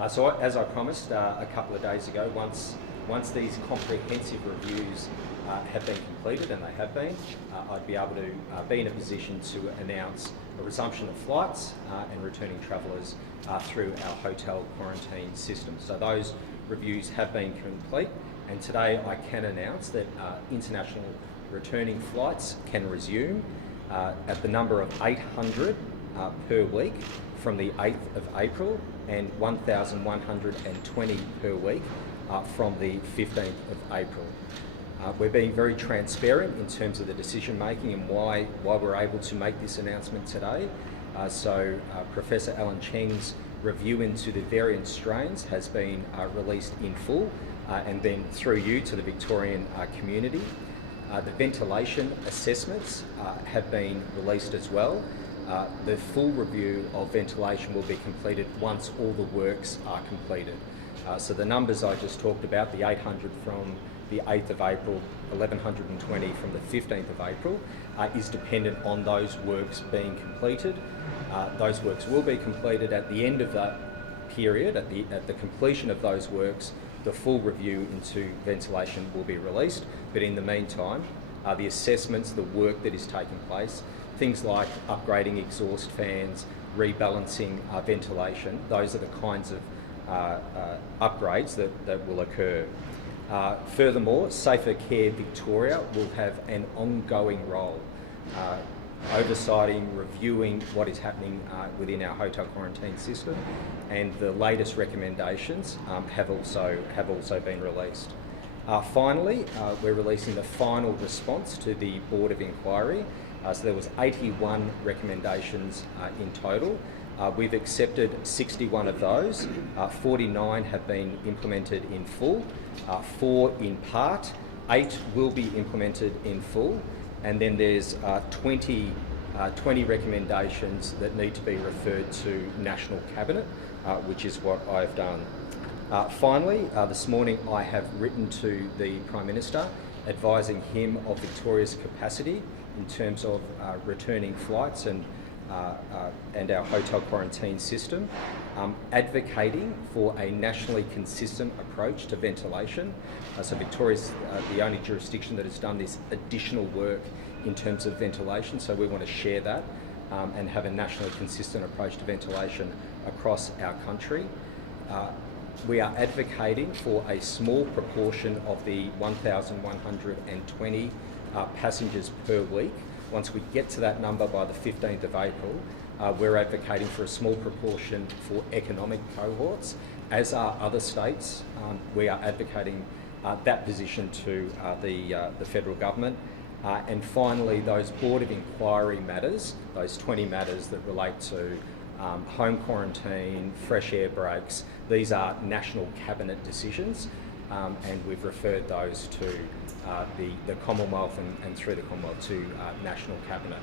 As I promised a couple of days ago, once these comprehensive reviews have been completed, and they have been, I'd be able to be in a position to announce a resumption of flights and returning travellers through our hotel quarantine system. So those reviews have been complete, and today I can announce that international returning flights can resume at the number of 800 per week from the 8th of April and 1,120 per week from the 15th of April. We're being very transparent in terms of the decision making and why we're able to make this announcement today. Professor Alan Cheng's review into the variant strains has been released in full and then through you to the Victorian community. The ventilation assessments have been released as well. The full review of ventilation will be completed once all the works are completed. So the numbers I just talked about, the 800 from the 8th of April, 1,120 from the 15th of April, is dependent on those works being completed. Those works will be completed at the end of that period. At the completion of those works, the full review into ventilation will be released. But in the meantime, the assessments, the work that is taking place, things like upgrading exhaust fans, rebalancing ventilation, those are the kinds of upgrades that will occur. Furthermore, Safer Care Victoria will have an ongoing role, oversighting, reviewing what is happening within our hotel quarantine system, and the latest recommendations have also been released. Finally, we're releasing the final response to the Board of Inquiry. So there was 81 recommendations in total. We've accepted 61 of those. 49 have been implemented in full, 4 in part, 8 will be implemented in full, and then there's 20 recommendations that need to be referred to National Cabinet, which is what I've done. Finally, this morning I have written to the Prime Minister advising him of Victoria's capacity in terms of returning flights and our hotel quarantine system, advocating for a nationally consistent approach to ventilation. So Victoria's the only jurisdiction that has done this additional work in terms of ventilation, so we want to share that and have a nationally consistent approach to ventilation across our country. We are advocating for a small proportion of the 1,120 passengers per week. Once we get to that number by the 15th of April, we're advocating for a small proportion for economic cohorts. As are other states, we are advocating that position to the federal government. And finally, those Board of Inquiry matters, those 20 matters that relate to home quarantine, fresh air breaks, these are National Cabinet decisions, and we've referred those to the Commonwealth and through the Commonwealth to National Cabinet.